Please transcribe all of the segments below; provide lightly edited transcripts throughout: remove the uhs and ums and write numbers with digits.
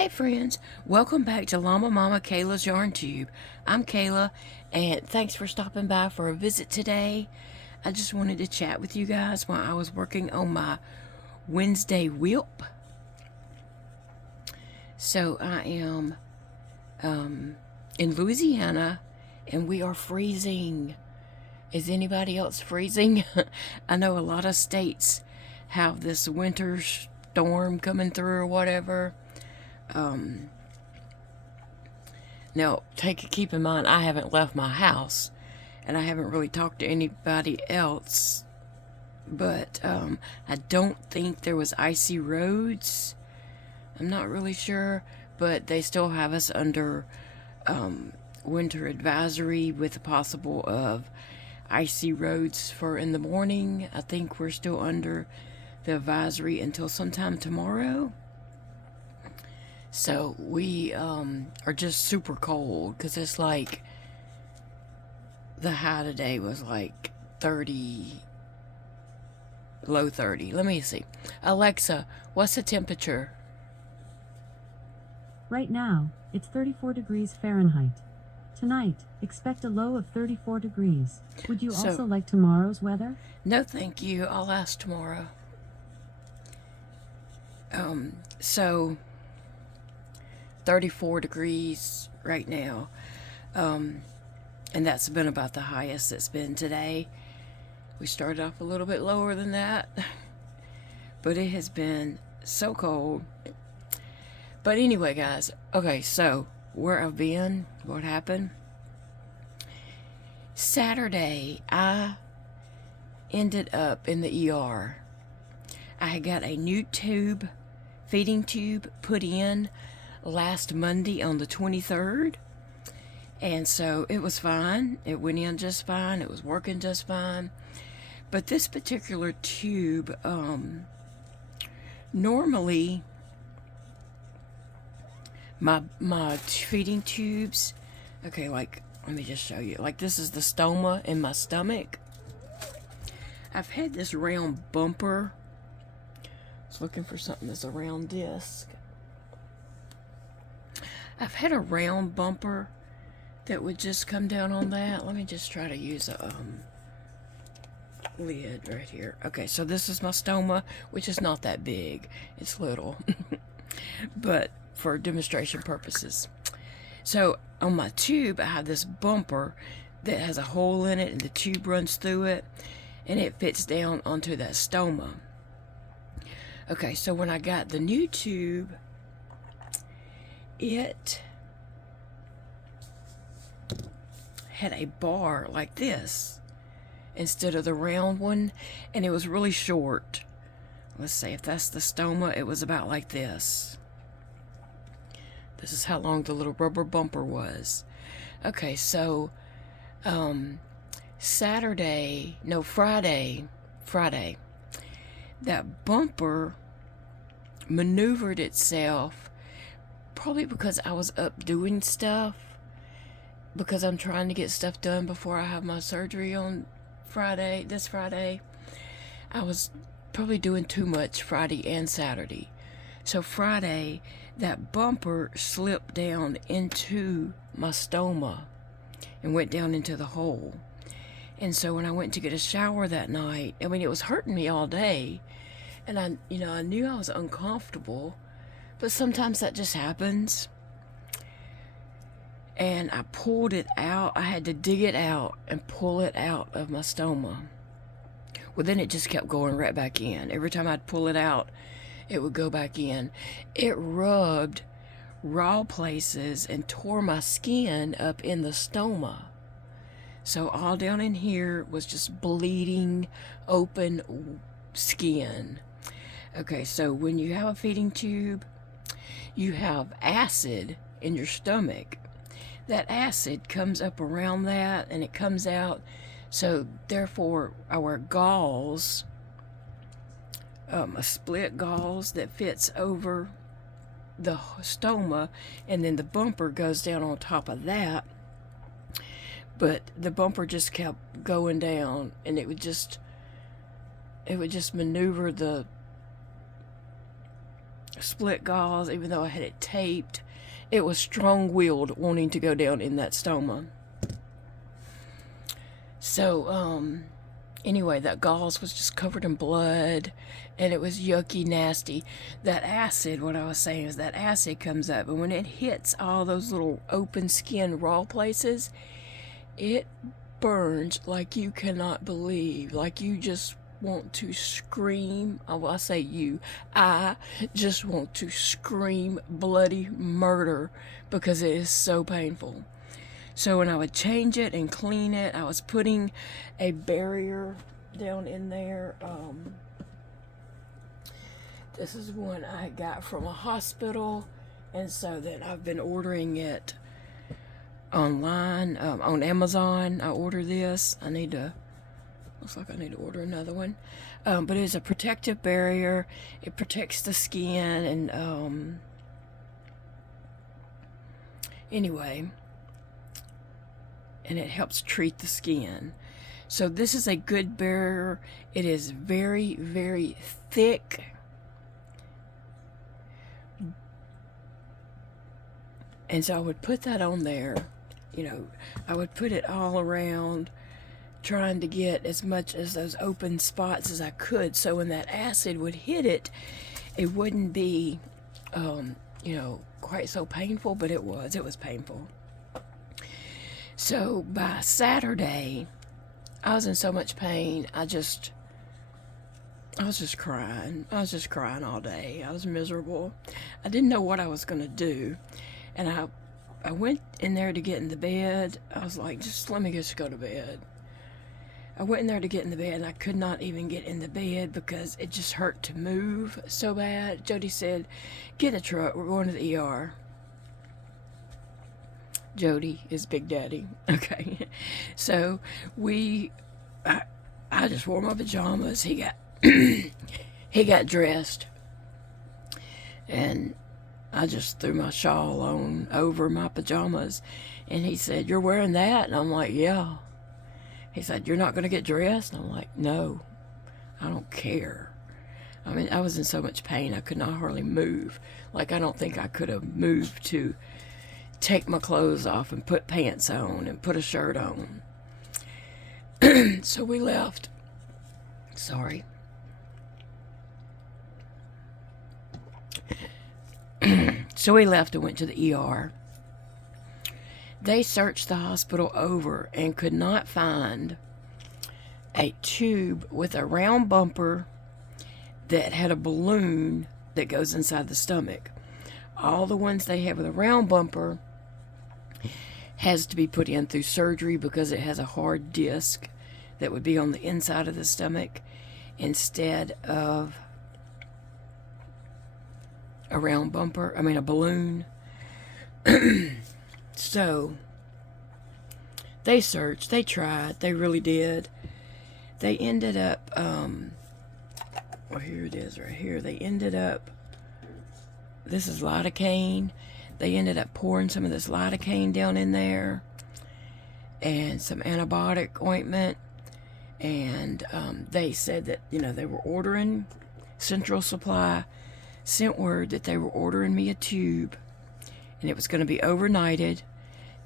Hey friends, welcome back to Llama Mama Kayla's Yarn Tube. I'm Kayla, and thanks for stopping by for a visit today. I just wanted to chat with you guys while I was working on my Wednesday WIP. So I am in Louisiana, and we are freezing. Is anybody else freezing? I know a lot of states have this winter storm coming through or whatever. Now, keep in mind, I haven't left my house, and I haven't really talked to anybody else, but I don't think there was icy roads. I'm not really sure, but they still have us under winter advisory with the possible of icy roads for in the morning. I think we're still under the advisory until sometime tomorrow. So we are just super cold because it's like the high today was like 30, low 30. Let me see. Alexa, what's the temperature? Right now, it's 34 degrees Fahrenheit. Tonight, expect a low of 34 degrees. Would you also like tomorrow's weather? No, thank you. I'll ask tomorrow. So 34 degrees right now. And that's been about the highest it's been today. We started off a little bit lower than that, but it has been so cold. But anyway, guys, okay, so where I've been, what happened? Saturday, I ended up in the ER. I had got a new feeding tube put in last Monday on the 23rd, and so it was fine. It went in just fine. It was working just fine. But this particular tube, normally my feeding tubes, okay, like, let me just show you. Like, this is the stoma in my stomach. I've had this round bumper. I was looking for something that's a round disc. I've had a round bumper that would just come down on that. Let me just try to use a lid right here. Okay, so this is my stoma, which is not that big. It's little. But for demonstration purposes. So on my tube, I have this bumper that has a hole in it, and the tube runs through it, and it fits down onto that stoma. Okay, so when I got the new tube, it had a bar like this instead of the round one, and it was really short. Let's say if that's the stoma, it was about like this. This is how long the little rubber bumper was. Okay, so Friday, that bumper maneuvered itself, probably because I was up doing stuff, because I'm trying to get stuff done before I have my surgery on this Friday. I was probably doing too much Friday and Saturday. So Friday, that bumper slipped down into my stoma and went down into the hole. And so when I went to get a shower that night, I mean, it was hurting me all day, and I knew I was uncomfortable, but sometimes that just happens. And I pulled it out. I had to dig it out and pull it out of my stoma. Well, then it just kept going right back in. Every time I'd pull it out, it would go back in. It rubbed raw places and tore my skin up in the stoma. So all down in here was just bleeding, open skin. Okay, so when you have a feeding tube, you have acid in your stomach. That acid comes up around that, and it comes out. So therefore, our gauze, a split gauze that fits over the stoma, and then the bumper goes down on top of that. But the bumper just kept going down, and it would just maneuver the split gauze, even though I had it taped. It was strong-willed wanting to go down in that stoma. So, anyway, that gauze was just covered in blood, and it was yucky, nasty. That acid, what I was saying is that acid comes up, and when it hits all those little open skin raw places, it burns like you cannot believe. Like you just want to scream. Oh, well, I say you. I just want to scream bloody murder because it is so painful. So when I would change it and clean it, I was putting a barrier down in there. This is one I got from a hospital, and so then I've been ordering it online, on Amazon. I order this. Looks like I need to order another one. But it's a protective barrier. It protects the skin, and anyway, and it helps treat the skin. So this is a good barrier. It is very, very thick. And so I would put that on there. You know, I would put it all around, trying to get as much as those open spots as I could, so when that acid would hit it, it wouldn't be, you know, quite so painful, but it was painful. So by Saturday, I was in so much pain, I was just crying. I was just crying all day. I was miserable. I didn't know what I was going to do, and I went in there to get in the bed. I was like, just let me just go to bed. I went in there to get in the bed, and I could not even get in the bed because it just hurt to move so bad. Jody said, get in the truck, we're going to the ER. Jody is Big Daddy. Okay. So I just wore my pajamas. He got dressed, and I just threw my shawl on over my pajamas, and he said, you're wearing that? And I'm like, yeah. He said, you're not going to get dressed? And I'm like, no, I don't care. I mean, I was in so much pain, I could not hardly move. Like, I don't think I could have moved to take my clothes off and put pants on and put a shirt on. So we left. Sorry. So we left and went to the ER. They searched the hospital over and could not find a tube with a round bumper that had a balloon that goes inside the stomach. All the ones they have with a round bumper has to be put in through surgery because it has a hard disc that would be on the inside of the stomach instead of a round bumper, a balloon. So they searched, they tried, they really did. They ended up, well, here it is right here. They ended up, this is lidocaine. They ended up pouring some of this lidocaine down in there and some antibiotic ointment. And they said that, they were ordering, Central Supply sent word that they were ordering me a tube, and it was going to be overnighted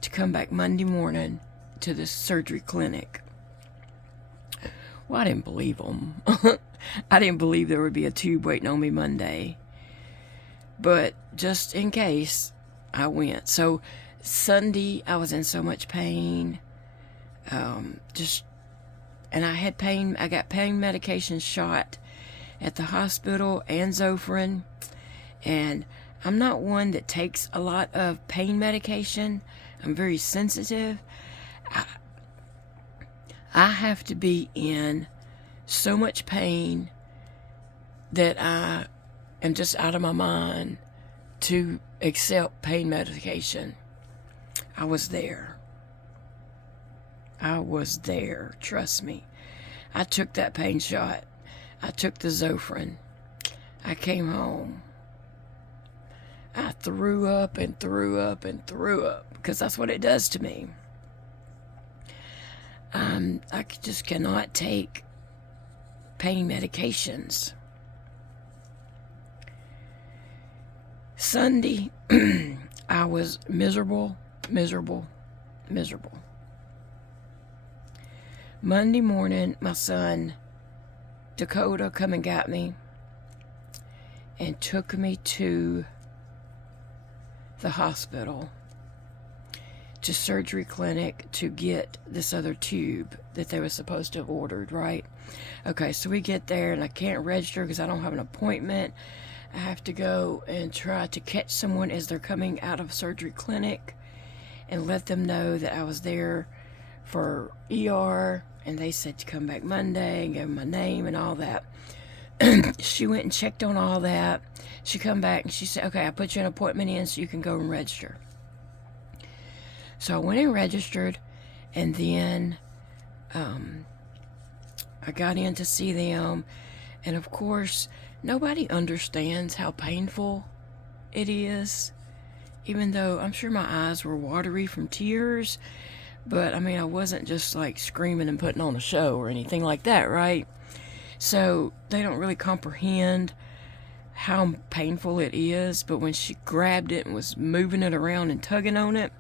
to come back Monday morning to the surgery clinic. Well, I didn't believe them. I didn't believe there would be a tube waiting on me Monday. But just in case, I went. So Sunday, I was in so much pain. And I had pain. I got pain medication shot at the hospital and Zofran. And I'm not one that takes a lot of pain medication. I'm very sensitive. I have to be in so much pain that I am just out of my mind to accept pain medication. I was there. Trust me. I took that pain shot. I took the Zofran. I came home. I threw up and threw up and threw up because that's what it does to me. I just cannot take pain medications. Sunday, I was miserable. Monday morning, my son, Dakota, come and got me and took me to the hospital, to surgery clinic, to get this other tube that they were supposed to have ordered, right? Okay, so we get there, and I can't register because I don't have an appointment. I have to go and try to catch someone as they're coming out of surgery clinic and let them know that I was there for ER, and they said to come back Monday and give them my name and all that. She went and checked on all that. She come back and she said, okay, I put you an appointment in so you can go and register. So I went and registered, and then I got in to see them, and of course nobody understands how painful it is, even though I'm sure my eyes were watery from tears, but I mean, I wasn't just like screaming and putting on a show or anything like that, right? So they don't really comprehend how painful it is. But when she grabbed it and was moving it around and tugging on it,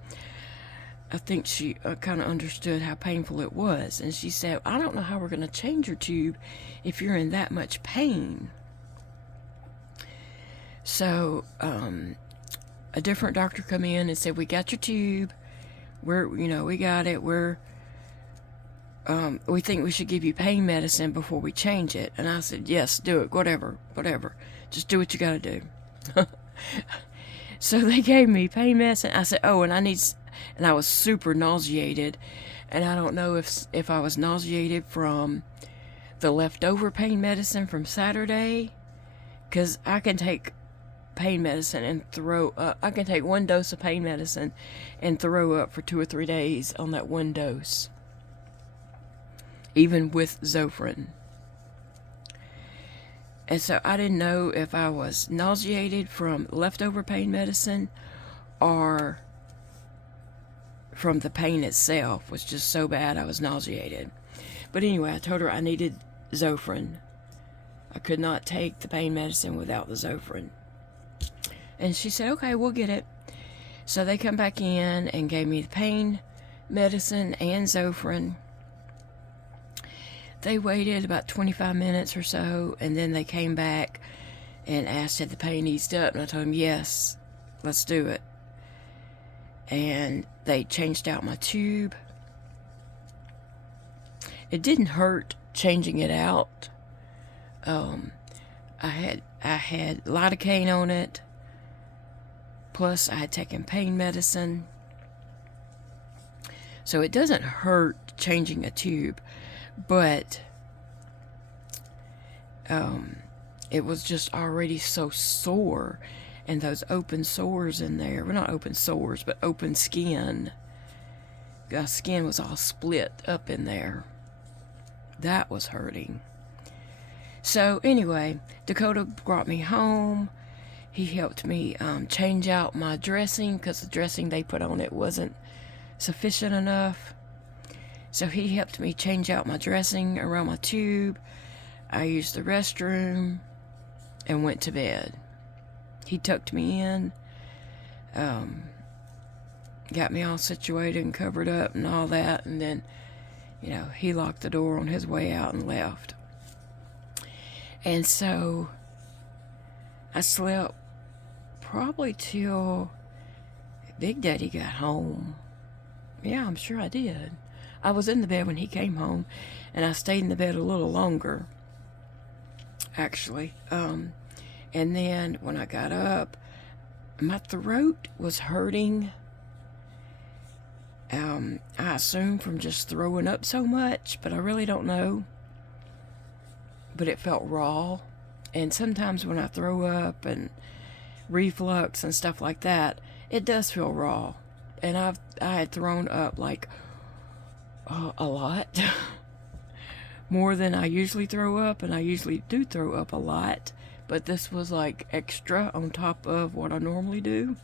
I think she kind of understood how painful it was. And she said, I don't know how we're going to change your tube if you're in that much pain. So a different doctor come in and said, we got your tube. We got it. We think we should give you pain medicine before we change it. And I said, yes, do it. Whatever. Just do what you got to do. So they gave me pain medicine. I said, oh, and I was super nauseated. And I don't know if I was nauseated from the leftover pain medicine from Saturday, because I can take pain medicine and throw up. I can take one dose of pain medicine and throw up for 2 or 3 days on that one dose, even with Zofran. And so I didn't know if I was nauseated from leftover pain medicine or from the pain itself was just so bad I was nauseated. But anyway, I told her I needed Zofran. I could not take the pain medicine without the Zofran. And she said, okay, we'll get it. So they come back in and gave me the pain medicine and Zofran. They waited about 25 minutes or so, and then they came back and asked if the pain eased up, and I told them, yes, let's do it. And they changed out my tube. It didn't hurt changing it out. I had lidocaine on it, plus I had taken pain medicine. So it doesn't hurt changing a tube, but it was just already so sore, and those open sores in there, well, not open sores, but open skin. The skin was all split up in there. That was hurting. So anyway, Dakota brought me home. He helped me change out my dressing, because the dressing they put on it wasn't sufficient enough. So he helped me change out my dressing around my tube. I used the restroom and went to bed. He tucked me in, got me all situated and covered up and all that, and then, he locked the door on his way out and left. And so I slept probably till Big Daddy got home. Yeah, I'm sure I did. I was in the bed when he came home, and I stayed in the bed a little longer, actually. And then when I got up, my throat was hurting. I assume from just throwing up so much, but I really don't know. But it felt raw. And sometimes when I throw up and reflux and stuff like that, it does feel raw. And I had thrown up like a lot. More than I usually throw up, and I usually do throw up a lot. But this was like extra on top of what I normally do.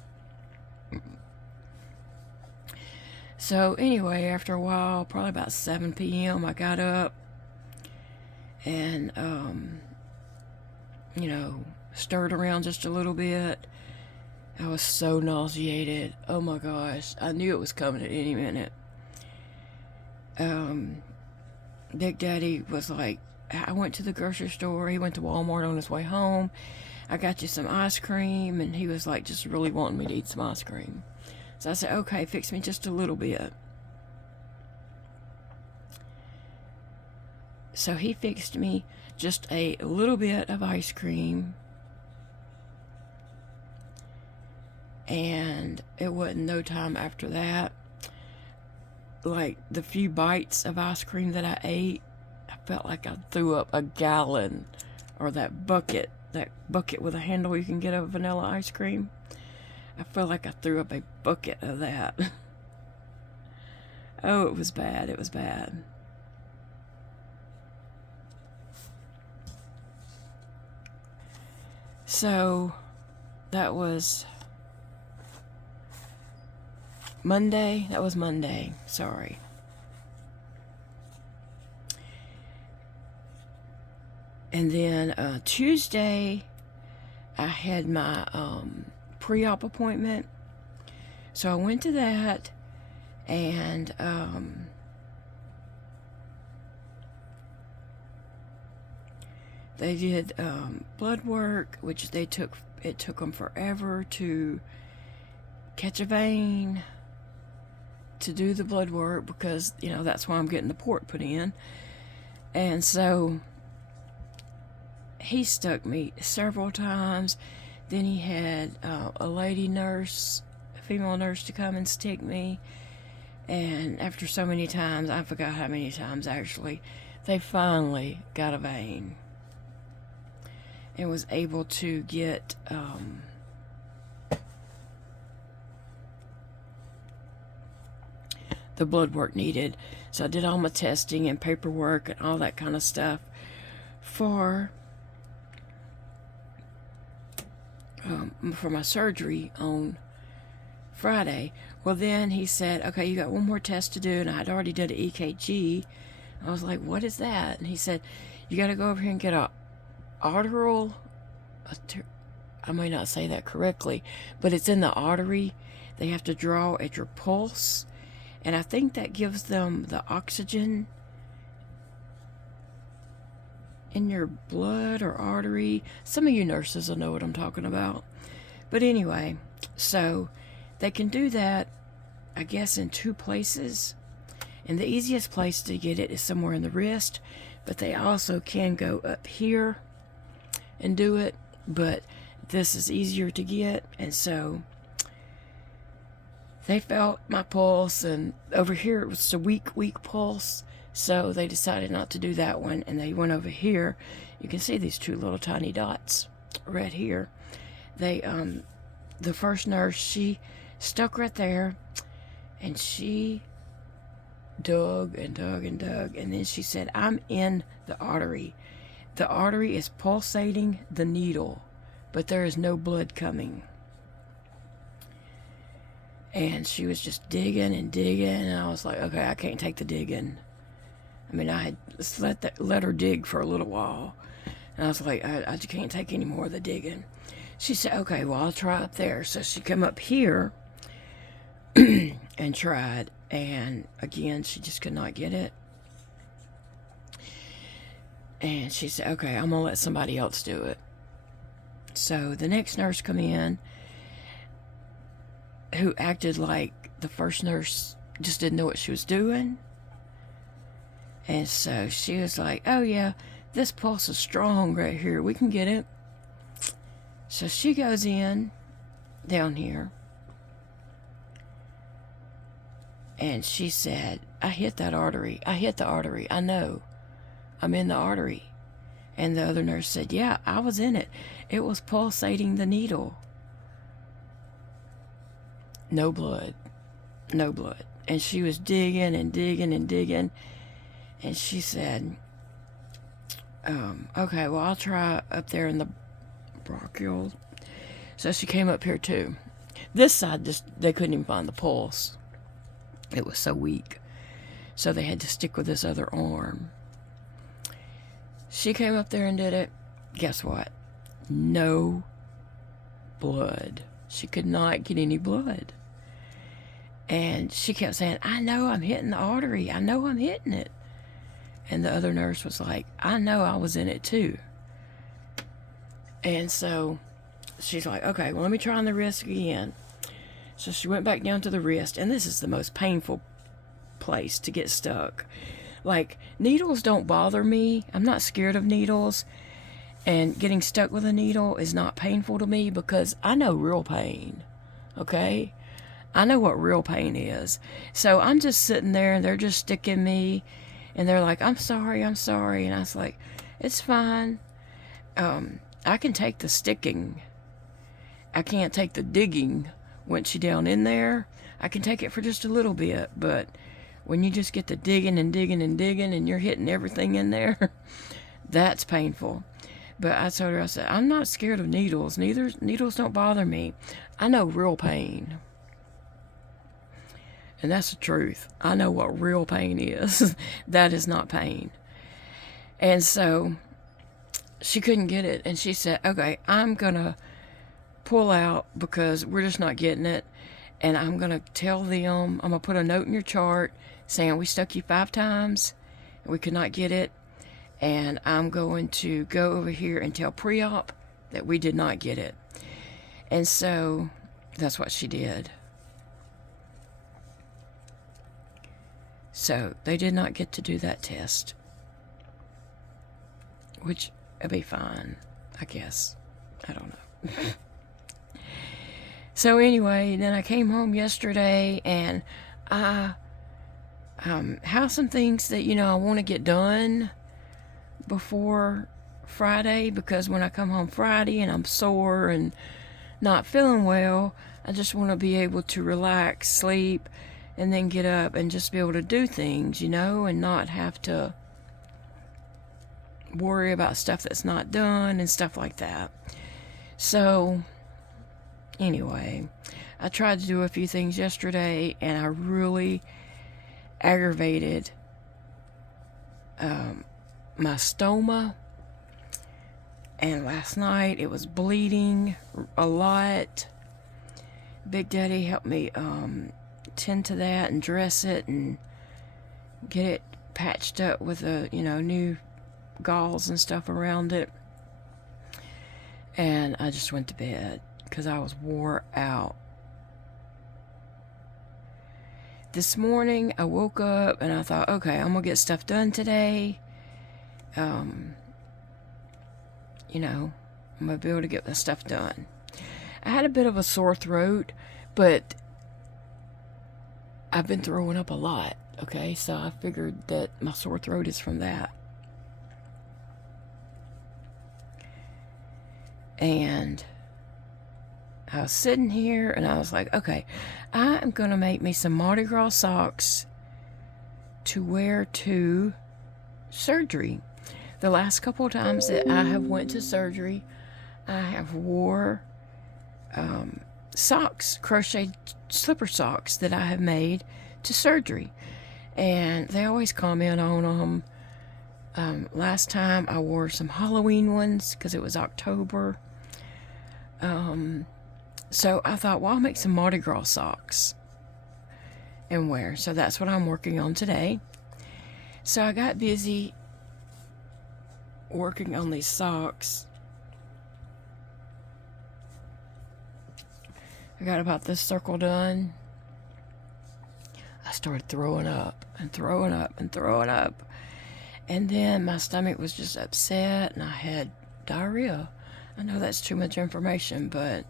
So anyway, after a while, probably about 7 p.m., I got up and, stirred around just a little bit. I was so nauseated. Oh my gosh. I knew it was coming at any minute. Big Daddy was like, I went to the grocery store. He went to Walmart on his way home. I got you some ice cream. And he was like, just really wanting me to eat some ice cream. So I said, okay, fix me just a little bit. So he fixed me just a little bit of ice cream. And it wasn't no time after that. Like the few bites of ice cream that I ate, I felt like I threw up a gallon, or that bucket with a handle you can get of vanilla ice cream. I felt like I threw up a bucket of that. Oh, it was bad. It was bad. So that was Monday. That was Monday. Sorry. And then Tuesday, I had my pre-op appointment. So I went to that, and they did blood work, which it took them forever to catch a vein, to do the blood work, because, you know, that's why I'm getting the port put in. And so he stuck me several times. Then he had a lady nurse, a female nurse, to come and stick me. And after so many times, I forgot how many times actually, they finally got a vein and was able to get the blood work needed. So I did all my testing and paperwork and all that kind of stuff for my surgery on Friday. Well, then he said, okay, you got one more test to do, and I had already done an EKG. I was like, what is that? And he said, you got to go over here and get a arterial, I may not say that correctly, but it's in the artery. They have to draw at your pulse, and I think that gives them the oxygen in your blood or artery. Some of you nurses will know what I'm talking about. But anyway, so they can do that, I guess, in 2 places. And the easiest place to get it is somewhere in the wrist, but they also can go up here and do it, but this is easier to get. And so they felt my pulse, and over here it was a weak pulse, so they decided not to do that one, and they went over here. You can see these 2 little tiny dots right here. They the first nurse, she stuck right there, and she dug and dug and dug, and then she said, I'm in the artery. The artery is pulsating the needle, but there is no blood coming. And she was just digging and digging, and I was like, okay, I can't take the digging. I mean, I had let her dig for a little while, and I was like, I just can't take any more of the digging. She said, okay, well, I'll try up there. So she came up here and tried, and again, she just could not get it. And she said, okay, I'm gonna let somebody else do it. So the next nurse come in, who acted like the first nurse just didn't know what she was doing. And so she was like, oh yeah, this pulse is strong right here, we can get it. So she goes in down here, and she said, I hit that artery. I hit the artery. I know. I'm in the artery. And the other nurse said, yeah, I was in it. It was pulsating the needle. No blood. No blood. And she was digging and digging and digging. And she said, okay, well, I'll try up there in the bronchial. So she came up here too. This side, they couldn't even find the pulse. It was so weak. So they had to stick with this other arm. She came up there and did it. Guess what? No blood. She could not get any blood. And she kept saying, I know I'm hitting the artery. I know I'm hitting it. And the other nurse was like, I know I was in it too. And so she's like, okay, well, let me try on the wrist again. So she went back down to the wrist. And this is the most painful place to get stuck. Like, needles don't bother me. I'm not scared of needles. And getting stuck with a needle is not painful to me because I know real pain. Okay? I know what real pain is. So I'm just sitting there and they're just sticking me. And they're like, I'm sorry. And I was like, it's fine. I can take the sticking. I can't take the digging once you're down in there. I can take it for just a little bit. But when you just get the digging and you're hitting everything in there, that's painful. But I told her, I said, I'm not scared of needles. Needles don't bother me. I know real pain. And that's the truth. I know what real pain is. That is not pain. And so she couldn't get it. And she said, okay, I'm going to pull out because we're just not getting it. And I'm going to tell them, I'm going to put a note in your chart saying we stuck you 5 times and we could not get it. And I'm going to go over here and tell pre-op that we did not get it. And so that's what she did. So they did not get to do that test, which it'll be fine, I guess. I don't know. So anyway, then I came home yesterday and I have some things that, I want to get done before Friday, because when I come home Friday and I'm sore and not feeling well, I just want to be able to relax, sleep, and then get up and just be able to do things, and not have to worry about stuff that's not done and stuff like that. So anyway, I tried to do a few things yesterday and I really aggravated my stoma. And last night it was bleeding a lot. Big Daddy helped me tend to that and dress it and get it patched up with new gauze and stuff around it. And I just went to bed because I was wore out. This morning I woke up and I thought, okay, I'm gonna get stuff done today. I'm gonna be able to get the stuff done. I had a bit of a sore throat, but I've been throwing up a lot, okay? So I figured that my sore throat is from that. And I was sitting here and I was like, okay, I am going to make me some Mardi Gras socks to wear to surgery. The last couple of times that I have went to surgery, I have wore socks, crochet slipper socks that I have made to surgery. And they always comment on them. Last time I wore some Halloween ones because it was October. So I thought, well, I'll make some Mardi Gras socks and wear. So that's what I'm working on today. So I got busy working on these socks. I got about this circle done. I started throwing up. And then my stomach was just upset and I had diarrhea. I know that's too much information, but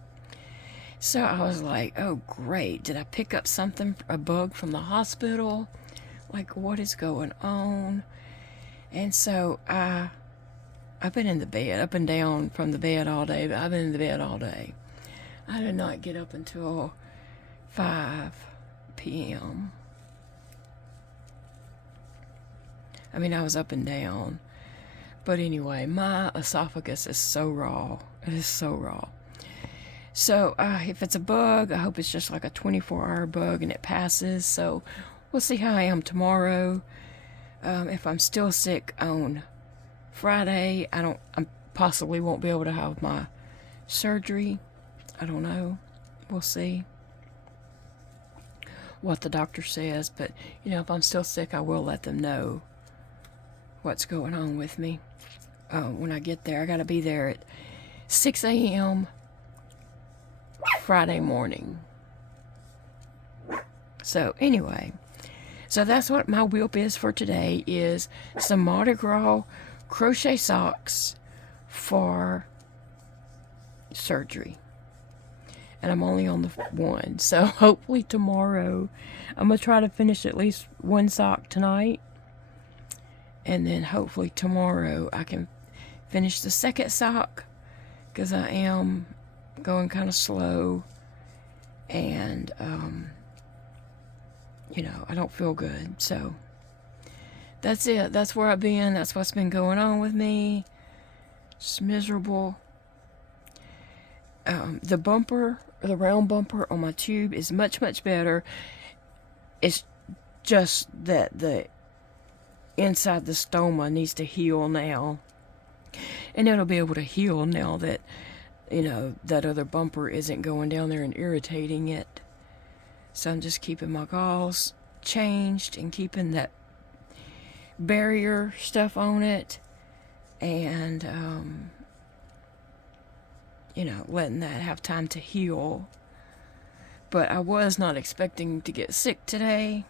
so I was like, oh great, did I pick up something, a bug from the hospital? Like, what is going on? And so I've been in the bed, up and down from the bed all day, but I've been in the bed all day. I did not get up until 5 p.m. I mean, I was up and down. But anyway, my esophagus is so raw. It is so raw. So if it's a bug, I hope it's just like a 24-hour bug and it passes. So we'll see how I am tomorrow. If I'm still sick on Friday, I possibly won't be able to have my surgery. I don't know. we'll see what the doctor says. But, you know, if I'm still sick, I will let them know what's going on with me. When I get there, I got to be there at 6 a.m. Friday morning. So anyway, so that's what my WIP is for today, is some Mardi Gras crochet socks for surgery. And I'm only on the one, so hopefully tomorrow I'm going to try to finish at least one sock tonight. And then hopefully tomorrow I can finish the second sock, because I am going kind of slow, and you know, I don't feel good. So that's it. That's where I've been. That's what's been going on with me. Just miserable. The bumper, the round bumper on my tube is much, much better. It's just that the inside the stoma needs to heal now. And it'll be able to heal now that, you know, that other bumper isn't going down there and irritating it. So I'm just keeping my gauze changed and keeping that barrier stuff on it. And, you know, letting that have time to heal. But I was not expecting to get sick today.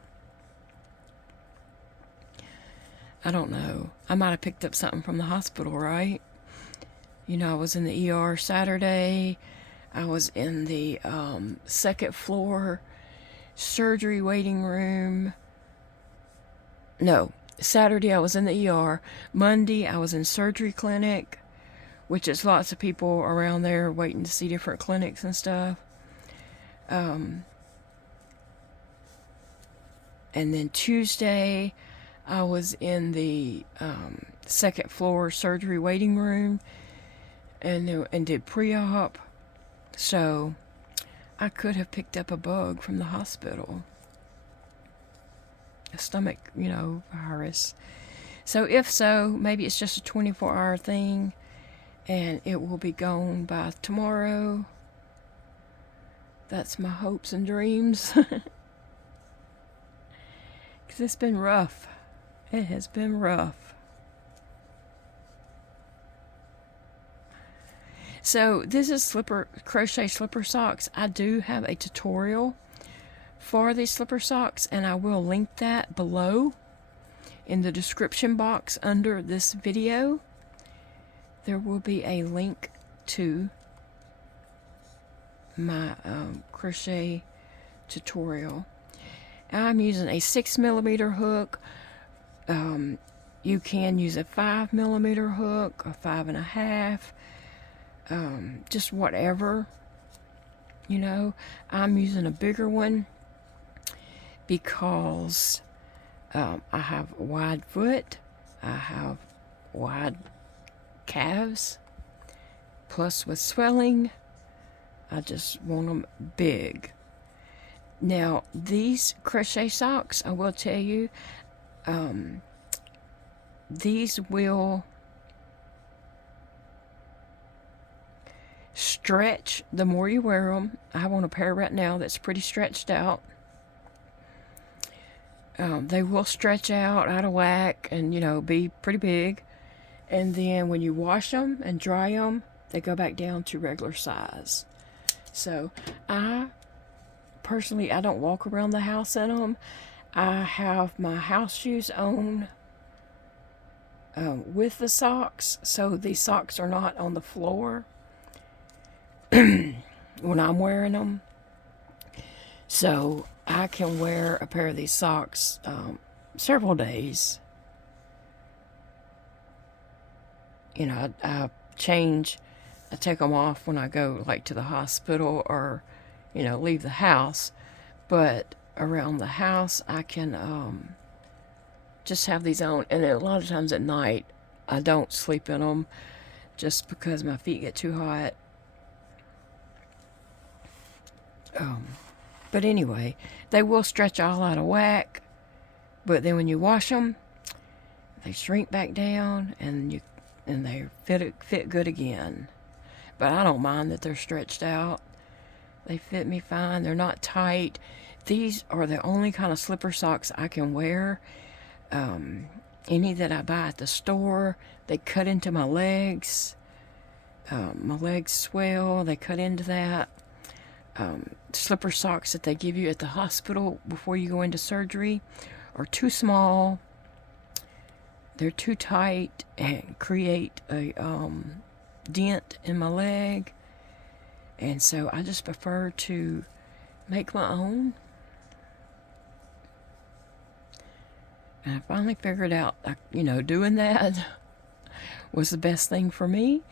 I don't know. I might have picked up something from the hospital, right? You know, I was in the ER Saturday. I was in the second floor surgery waiting room. No, Saturday I was in the ER. Monday I was in surgery clinic, which is lots of people around there waiting to see different clinics and stuff. And then Tuesday I was in the second floor surgery waiting room and did pre-op. So I could have picked up a bug from the hospital, a stomach, you know, virus. So if so, maybe it's just a 24-hour thing and it will be gone by tomorrow. That's my hopes and dreams. Because it's been rough. It has been rough. So this is crochet slipper socks. I do have a tutorial for these slipper socks, and I will link that below in the description box under this video. There will be a link to my crochet tutorial. I'm using a 6mm hook. You can use a 5mm hook, or 5.5. Just whatever, you know. I'm using a bigger one because I have a wide foot, I have wide calves, plus with swelling, I just want them big. Now, these crochet socks, I will tell you, these will stretch the more you wear them. I have on a pair right now that's pretty stretched out. They will stretch out of whack and, you know, be pretty big. And then when you wash them and dry them, they go back down to regular size. So personally, I don't walk around the house in them. I have my house shoes on with the socks, so these socks are not on the floor when I'm wearing them. So I can wear a pair of these socks several days. You know, I take them off when I go, like, to the hospital or, you know, leave the house. But around the house, I can just have these on. And a lot of times at night, I don't sleep in them just because my feet get too hot. But anyway, they will stretch all out of whack. But then when you wash them, they shrink back down and they fit good again. But I don't mind that they're stretched out. They fit me fine. They're not tight. These are the only kind of slipper socks I can wear. Any that I buy at the store, they cut into my legs. My legs swell. They cut into that. Slipper socks that they give you at the hospital before you go into surgery are too small. They're too tight and create a dent in my leg. And so I just prefer to make my own. And I finally figured out, doing that was the best thing for me.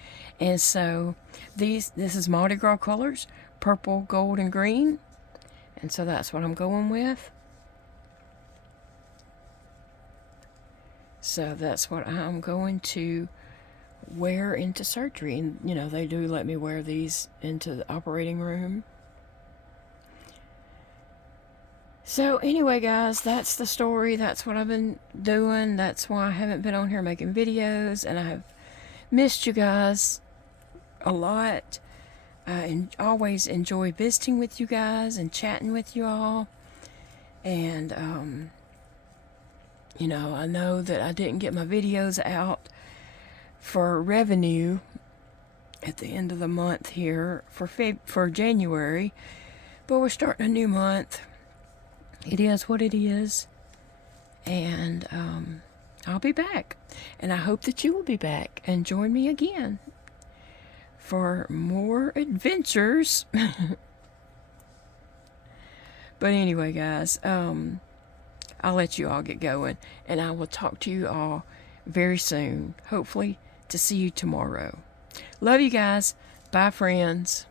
And so this is Mardi Gras colors, purple, gold, and green. And so that's what I'm going with. So that's what I'm going to wear into surgery. And, they do let me wear these into the operating room. So anyway, guys, that's the story. That's what I've been doing. That's why I haven't been on here making videos. And I have missed you guys a lot. I always enjoy visiting with you guys and chatting with you all. And, I know that I didn't get my videos out for revenue at the end of the month here for January. But we're starting a new month. It is what it is. And I'll be back. And I hope that you will be back and join me again for more adventures. But anyway, guys, I'll let you all get going. And I will talk to you all very soon. Hopefully to see you tomorrow. Love you guys. Bye, friends.